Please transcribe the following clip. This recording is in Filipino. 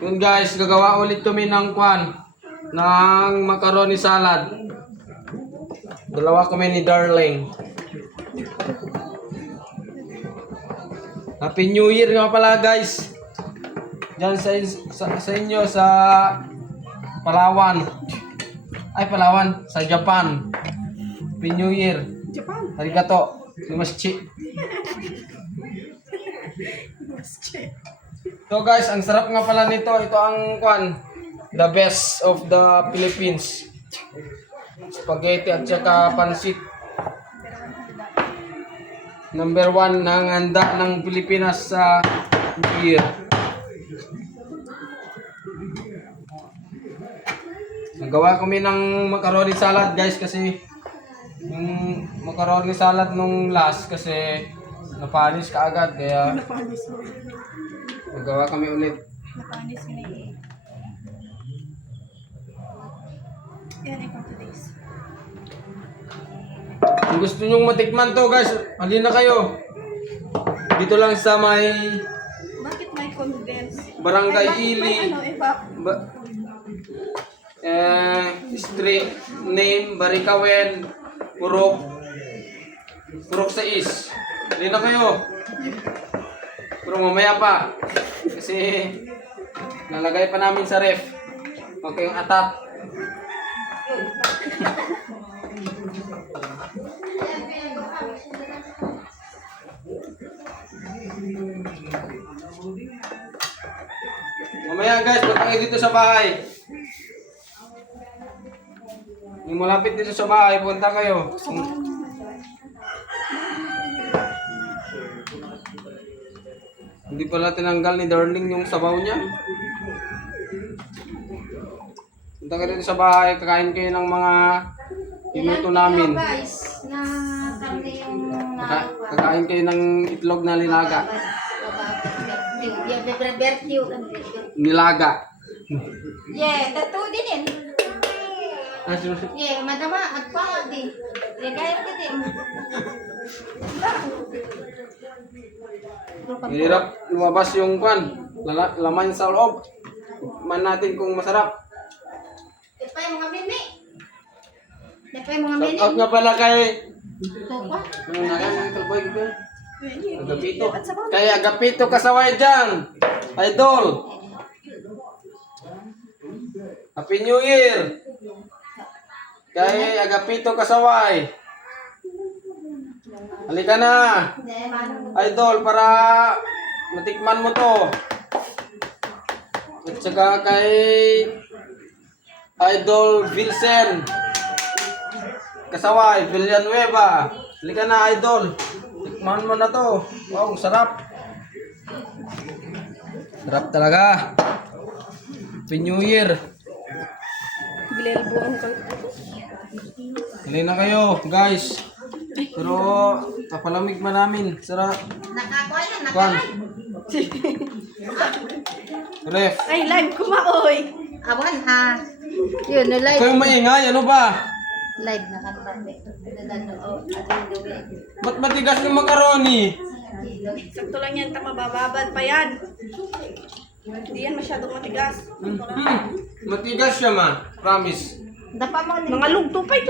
Yun guys, gagawa ulit kami ng ng macaroni salad. Dalawa kami ni Darling. Happy New Year nga pala guys. Diyan sa inyo sa Palawan. Ay Palawan, sa Japan. Happy New Year. Japan. Arigato. Namaste. So guys, ang sarap nga pala nito. Ito ang the best of the Philippines. Spaghetti at saka pansit. Number 1 ng handa ng Pilipinas sa New Year. Nagawa kami ng macaroni salad guys kasi yung macaroni salad nung last kasi napanis kaagad kaya Napanis mo. nagawa kami ulit. Napanis mo na eh. Yan, ikaw today's. Kung gusto nyong matikman to guys, halina kayo. Dito lang sa may Bakit may condense? Barangay Bakit Ili. may ano, iba? Street name Barikawen Purok 6. Halina kayo. Pero mamaya pa kasi nalagay pa namin sa ref. Okay yung atap. Mamaya guys, punta kayo dito sa bahay. Yung malapit dito sa bahay, punta kayo. Hindi pala tinanggal ni Darling yung sabaw niya. Punta kayo dito sa bahay, kakain kayo ng mga pinuto namin. Guys, na karne yung Kakain kayo ng itlog na nilaga. Nilaga. Yeah, tato din yan. Ah, sino? Yeah, madama, agpangag din. Yeah, kaya ko din. Hirap lumabas yung laman sa loob. Man natin kung masarap. Ito pa yung mga mini. Ito pa yung mga mini. Shout out nga pala kay Ito pa. mga kalboy ko. Agapito. At sa Kay Agapito kasaway dyan. Idol. Happy New Year. Kay Agapito kasaway. Halika na. Idol, para matikman mo to. At saka kay Idol Vilsen kasaway, Villanueva. Halika na, Idol. Tikman mo na to. Wow, sarap. Sarap talaga. Happy New Year. Gilelbo ang Halika na kayo, guys. Pero papalamig man namin. Sarap. Nakakuha yan, Kwan. nakakuha. Ref. Ay, live kumaoy. Awan ha. Yun, na live. Kayo maingay, ano ba? Live na ka ba? Ba't matigas yung macaroni? Sakto lang yan, mabababad pa yan. Hindi yan masyadong matigas. Matigas siya ma. Promise. Dapa mo. Mga lugto pa ito.